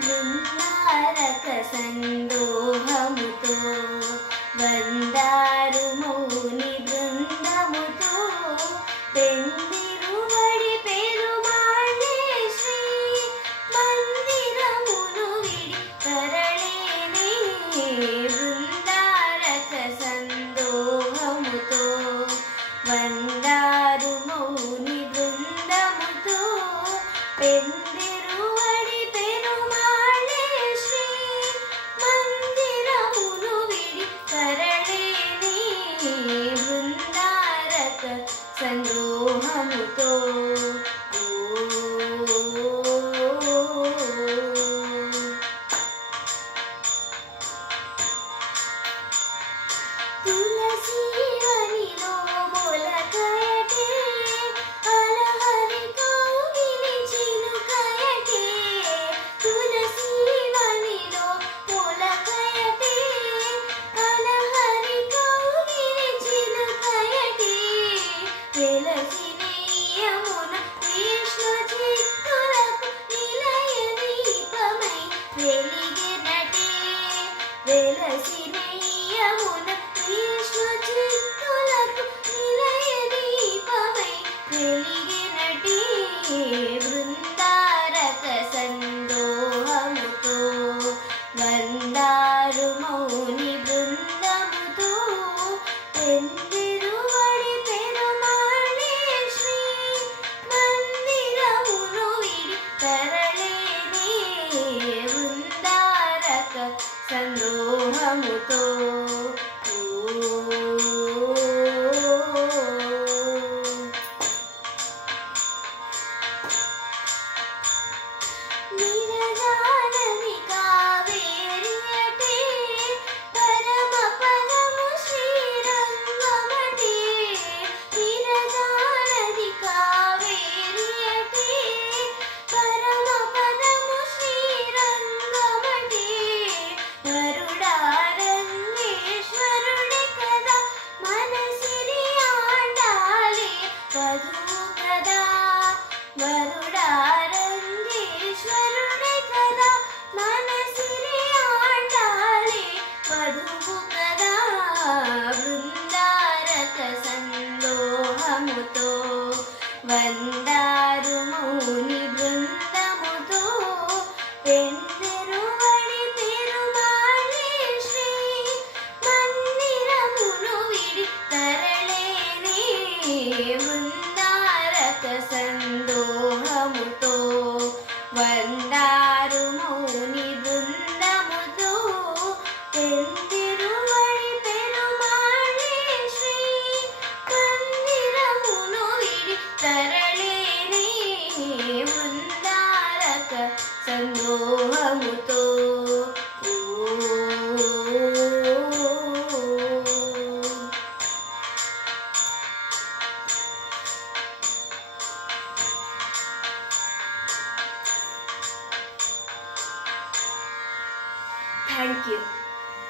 బృందారక సందోహముతో వందారు మౌని బృందముతో పెందిరువడి పెరుమాళే శ్రీ మందిరమును విడి తరళేనే బృందారక సందోహముతో వందారు మౌని బృందముతో పెందిరువడి పెరుమాళే శ్రీ మందిరమును విడి తరళేనే బృందారక సందోహముతో తులసి వనిలో మొలకయటే అలహరి కౌగిలి చిలుకయటే తులసి వనిలో మొలకయటే అలహరి కౌగిలి చిలుకయటే వెలసినీయమున విష్ణు చిత్తులకు నిలయ దీపమై వెలిగినటే వెలసినీయమున విష్ణు చిత్తులకు నిలయ దీపమై వెలిగినటే బృందారక సందోహముతో వందారు మౌని బృందముతో పెందిరువడి పెరుమాళే శ్రీ మందిరమును విడి తరళేనే బృందారక సందోహముతో నిరజానని కావేరియటే పరమ పదము శ్రీరంగమటే నిరజానని కావేరియటే పరమ పదము శ్రీరంగమటే వరుడారంగేశ్వరుడే కదా మనసిరి ఆండాలే వధువు కదా వరుడారంగేశ్వరుడే కదా మనసిరి ఆండాలే వధువు కదా బృందారక సందోహముతో వందారు మౌని బృందముతో పెందిరువడి పెరుమాళే శ్రీ మందిరమును విడి తరళేనే బృందారక సందోహముతో వందారు మౌని బృందముతో పెందిరువడి పెరుమాళే శ్రీ మందిరమును విడి తరళేనే బృందారక సందోహముతో Thank you.